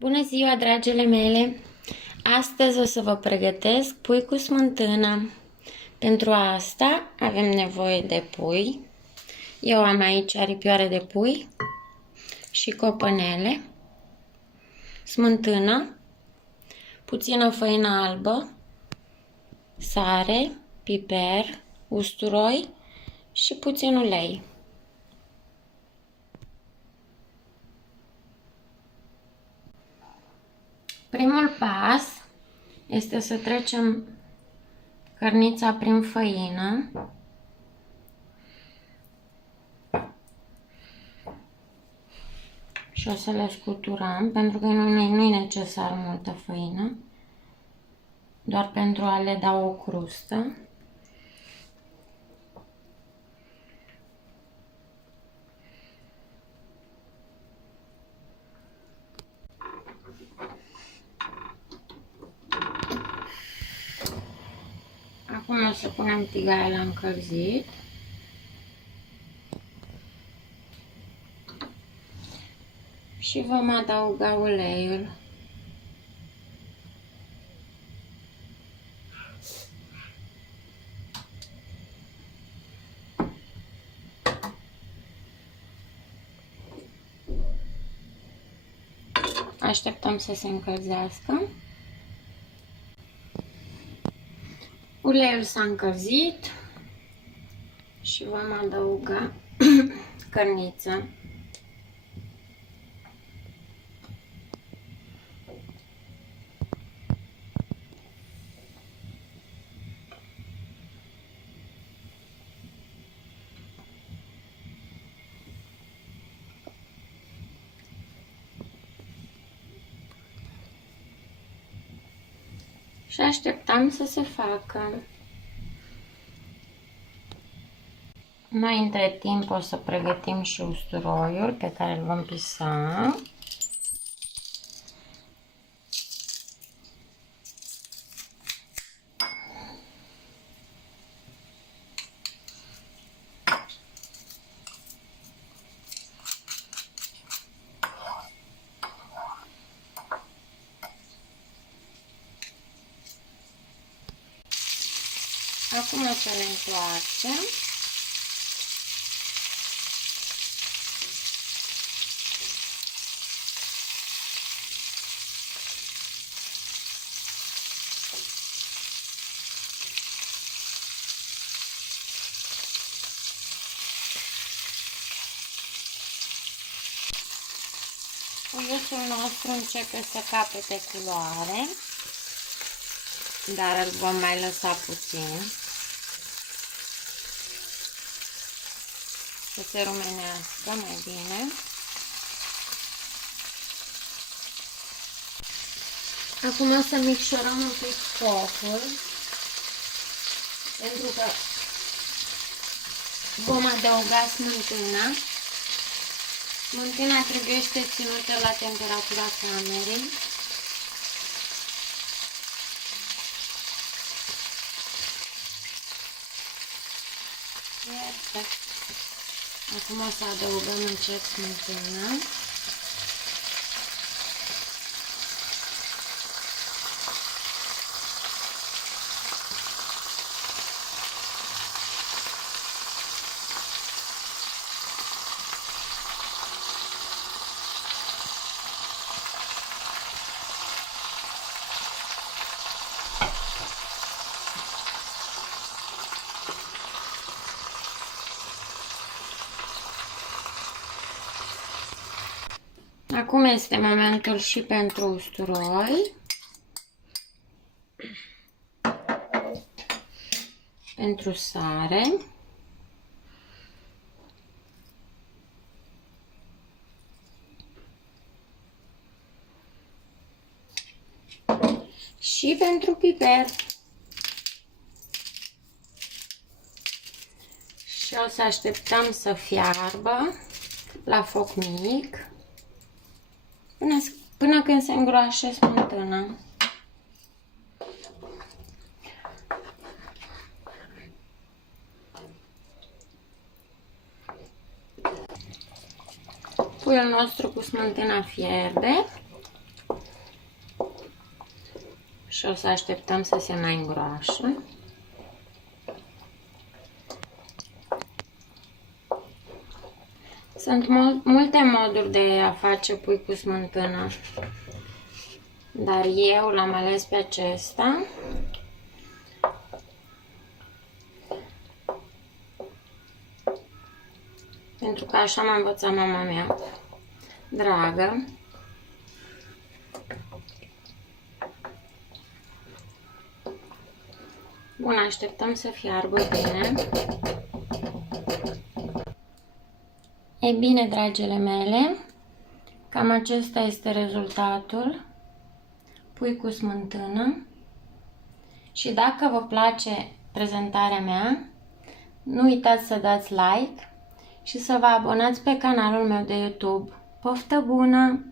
Bună ziua, dragile mele! Astăzi o să vă pregătesc pui cu smântână. Pentru asta avem nevoie de pui. Eu am aici aripioare de pui și copănele, smântână, puțină făină albă, sare, piper, usturoi și puțin ulei. Primul pas este să trecem cărnița prin făină. Și o să le scuturăm, pentru că nu e necesar multă făină, doar pentru a le da o crustă. Acum o să punem tigaia la încălzit. Și vom adăuga uleiul. Așteptăm să se încălzească. Uleiul s-a încălzit și vom adăuga cărnița. Și așteptăm să se facă. Noi între timp o să pregătim și usturoiul pe care îl vom pisa. Acum o să le întoarcem. Usturoiul nostru începe să capete culoare, dar îl vom mai lăsa puțin să se rumenească mai bine. Acum o să micșorăm un pic focul, pentru că vom adăuga smântâna. Smântâna trebuie ținută la temperatura camerei. Perfect. Acum o să adăugăm încet smântână. Acum este momentul și pentru usturoi, pentru sare, și pentru piper. Și o să așteptăm să fiarbă la foc mic până când se îngroașe smântâna. Puiul nostru cu smântâna fierbe. și o să așteptăm să se mai îngroașă. Sunt multe moduri de a face pui cu smântână, dar eu l-am ales pe acesta. Pentru că așa m-a învățat mama mea dragă. Bun, așteptăm să fiarbă bine. Ei bine, dragile mele, cam acesta este rezultatul. Pui cu smântână. Și dacă vă place prezentarea mea, nu uitați să dați like și să vă abonați pe canalul meu de YouTube. Poftă bună!